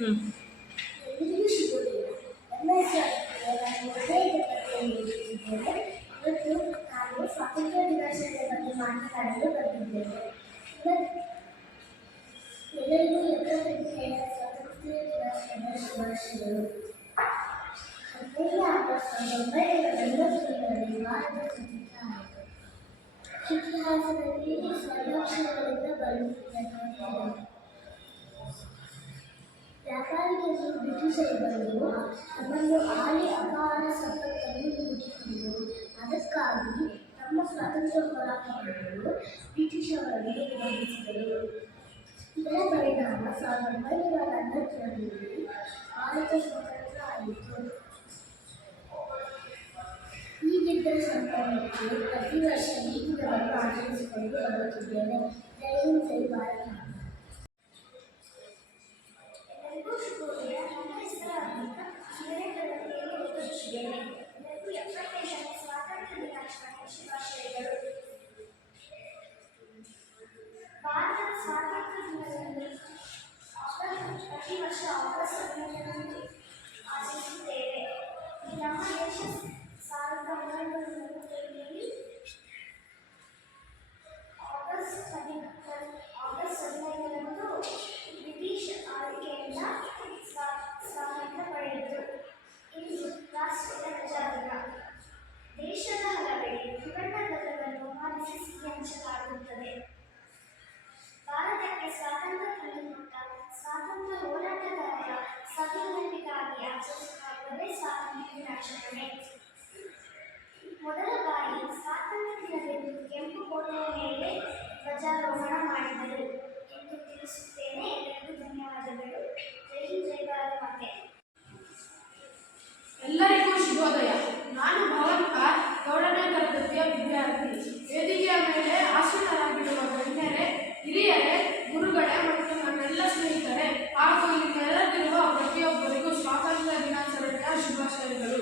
ಹ್ಮ್. ಎಲ್ಲರಿಗೂ ಶುಭೋದಯ. ನನ್ನ ಹೆಸರು ನಾನು ಮೊದಲೇ ಕಥೆಯನ್ನು ನೀಡುತ್ತಿದ್ದೇನೆ. ಇವತ್ತು ನಾನು ಸ್ವಾತಂತ್ರ್ಯ ದಿನಾಚರಣೆ ಬಗ್ಗೆ ಮಾತನಾಡಲು ಬಂದಿದ್ದೇನೆ. ಎಲ್ಲರಿಗೂ 72ನೇ ಸ್ವಾತಂತ್ರ್ಯ ದಿನಾಚರಣೆಯ ಶುಭಾಶಯಗಳು. 15 ಆಗಸ್ಟ್ 1945ರಲ್ಲಿ ಭಾರತ ಸ್ವತಂತ್ರ ಆಯಿತು. ಇತಿಹಾಸದಲ್ಲಿ ಸ್ವರ್ಣಾಕ್ಷರಗಳಿಂದ ಬರೆದಿದ್ದಾರೆ. ವ್ಯಾಪಾರಿಗಳು ಬ್ರಿಟಿಷರು ಬಂದು ನಮ್ಮನ್ನು ಆಳಿ ಅಪಾರ ಸಂಪತ್ತನ್ನು ಹುಡುಕಿಕೊಂಡರು. ಅದಕ್ಕಾಗಿ ನಮ್ಮ ಸ್ವಾತಂತ್ರ್ಯ ಹೋರಾಟಗಾರರು ಬ್ರಿಟಿಷರನ್ನು ವಿರೋಧಿಸಿದರು. ಇದರ ಪರಿಣಾಮ 1940ರಲ್ಲಿ ಭಾರತ ಸ್ವತಂತ್ರ ಆಯಿತು. ಈ ದಿನದ ಸಂದರ್ಭಕ್ಕೆ ಪ್ರತಿ ವರ್ಷ ಈ ದಿನವನ್ನು ಆಚರಿಸಿಕೊಂಡು ಬರುತ್ತಿದ್ದೇವೆ. ಜೈ ಹಿಂದ್, ಜೈ ಭಾರತ. ಭಾರತದ ಸ್ವಾತಂತ್ರ್ಯ ದಿನದಂದು ಪ್ರತಿ ವರ್ಷ ಆಗಸ್ಟ್ 15ರಂದು ಆಚರಿಸುತ್ತೇವೆ. ನಮ್ಮ ದೇಶ 1947ರಲ್ಲಿ ಆಗಸ್ಟ್ 15ರಂದು ಬ್ರಿಟಿಷ್ ಆಳ್ವಿಕೆಯಿಂದ ಸ್ವಾತಂತ್ರ್ಯ ಪಡೆಯಿತು. ಇಂದು ರಾಷ್ಟ್ರೀಯ ಪ್ರಜಾದಿನ. ದೇಶದ ಹಲವೆಡೆ ತ್ರಿವರ್ಣ ಧ್ವಜವನ್ನು ಹಾರಿಸಿ ಸಿಹಿ ಹಂಚಲಾಗುತ್ತದೆ. ಭಾರತಕ್ಕೆ ಸ್ವಾತಂತ್ರ್ಯ ತಂದುಕೊಟ್ಟ ಸ್ವಾತಂತ್ರ್ಯ ಹೋರಾಟಗಾರರ ಸಂಘಟನೆಗಾಗಿ ಆಚರಿಸಲಾಗುತ್ತದೆ ಸ್ವಾತಂತ್ರ್ಯ ದಿನಾಚರಣೆ. ಮೊದಲ ಬಾರಿ ಸ್ವಾತಂತ್ರ್ಯ ದಿನದಂದು ಕೆಂಪು ಕೋಟೆಯ ಮೇಲೆ ಧ್ವಜಾರೋಹಣ ಮಾಡಿದರು ಎಂದು ತಿಳಿಸುತ್ತೇನೆ. ಎಲ್ಲರಿಗೂ ಧನ್ಯವಾದಗಳು. ಜೈ ಹಿಂದ್, ಜೈ ಭಾರತ ಮಾತೆ. ಎಲ್ಲರಿಗೂ ಶುಭೋದಯ. ನಾನು ಭವಂತ, 3ನೇ ತರಗತಿಯ ವಿದ್ಯಾರ್ಥಿ. ವೇದಿಕೆಯ ಮೇಲೆ ಆಸೀನರಾಗಿರುವ ಗಣ್ಯರೇ, ಹಿರಿಯರೇ, ಗುರುಗಳೇ ಮತ್ತು ನನ್ನೆಲ್ಲ ಸ್ನೇಹಿತರೆ ಹಾಗೂ ಇಲ್ಲಿ ನೆರೆದಿರುವ ಪ್ರತಿಯೊಬ್ಬರಿಗೂ ಸ್ವಾತಂತ್ರ್ಯ ದಿನಾಚರಣೆಯ ಶುಭಾಶಯಗಳು.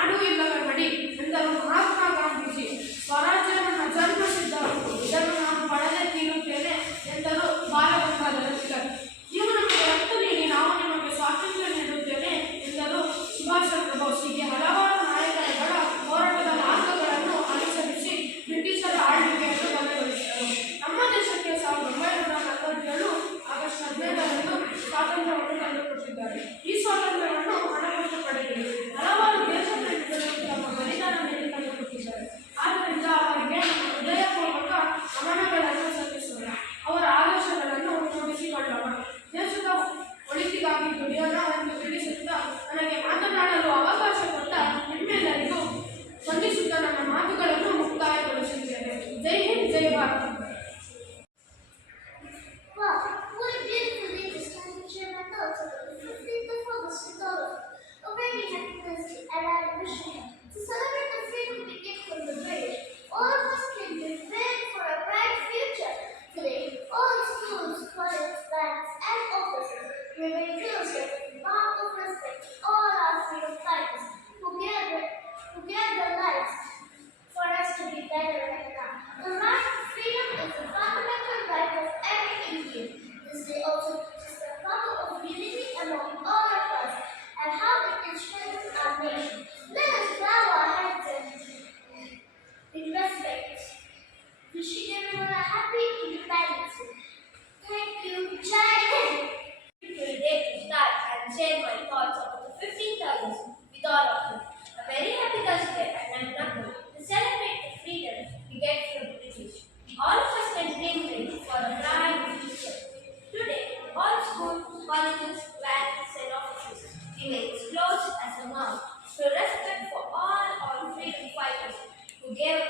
ಅಣು ಇಲ್ಲವೇ ಮಡಿ ಎಂದರು ಮಹಾತ್ಮ ಗಾಂಧೀಜಿ. ಸ್ವರಾಜ್ಯ ನನ್ನ ಜನ್ಮಸಿದ್ಧ ಹಕ್ಕು, ಇದನ್ನು ನಾನು ಪಡೆದೇ ತೀರುತ್ತೇನೆ ಎಂದರು ಬಾಲಗಂಗಾಧರ ತಿಲಕ್. ನೀವು ನಮಗೆ ರಕ್ತ ನೀಡಿ ನಾವು ನಿಮಗೆ ಸ್ವಾತಂತ್ರ್ಯ ನೀಡುತ್ತೇನೆ ಎಂದರು ಸುಭಾಷ್ ಚಂದ್ರ ಬೋಸ್. ಹೀಗೆ ಹಲವಾರು ನಾಯಕರುಗಳ ಹೋರಾಟದ ಮಾರ್ಗಗಳನ್ನು ಅನುಸರಿಸಿ ಬ್ರಿಟಿಷರ ಆಳ್ವಿಕೆಯನ್ನು ಕೊನೆಗೊಳಿಸಿದರು. ನಮ್ಮ ದೇಶಕ್ಕೆ 1947 ಆಗಸ್ಟ್ 15ರಂದು ಸ್ವಾತಂತ್ರ್ಯವನ್ನು ತಂದುಕೊಟ್ಟಿದ್ದಾರೆ. ಈ ಸ್ವಾತಂತ್ರ್ಯವನ್ನು ಹಣವನ್ನು ಪಡೆದರು ಹಲವಾರು ದೇಶಪ್ರೇಮಿಗಳು ತಮ್ಮ ಬಲಿದಾನ ನೀಡಿ ತಂದುಕೊಟ್ಟಿದ್ದಾರೆ. ಆದ್ದರಿಂದ ಅವರಿಗೆ ನಮ್ಮ ಹೃದಯಪೂರ್ವಕ ನಮನಗಳನ್ನು ಸಲ್ಲಿಸೋಣ. ಅವರ ಆದರ್ಶಗಳನ್ನು ರೂಢಿಸಿಕೊಳ್ಳೋಣ. ದೇಶದ ಒಳಿತಿಗಾಗಿ ದುಡಿಯೋಣ ಎಂದು ತಿಳಿಸುತ್ತಾ ನನಗೆ ಮಾತನಾಡಲು ಅವಕಾಶ ಕೊಟ್ಟ ನಿಮ್ಮೆಲ್ಲರಿಗೂ ವಂದಿಸುತ್ತಾ ನನ್ನ ಮಾತುಗಳನ್ನು ಮುಕ್ತಾಯಗೊಳಿಸುತ್ತೇನೆ. ಜೈ ಹಿಂದ್, ಜೈ Bharat. Wishing everyone a happy Independence Day. Thank you. Jai Hind. Today to start and share my thoughts about the 15th August with all of you. A very happy Thursday and I'm numbered to celebrate the freedom we get from the British. All of us can dream big for a bright future. Today, all schools, colleges, banks and offices remain closed as a mark to respect for all our freedom fighters who gave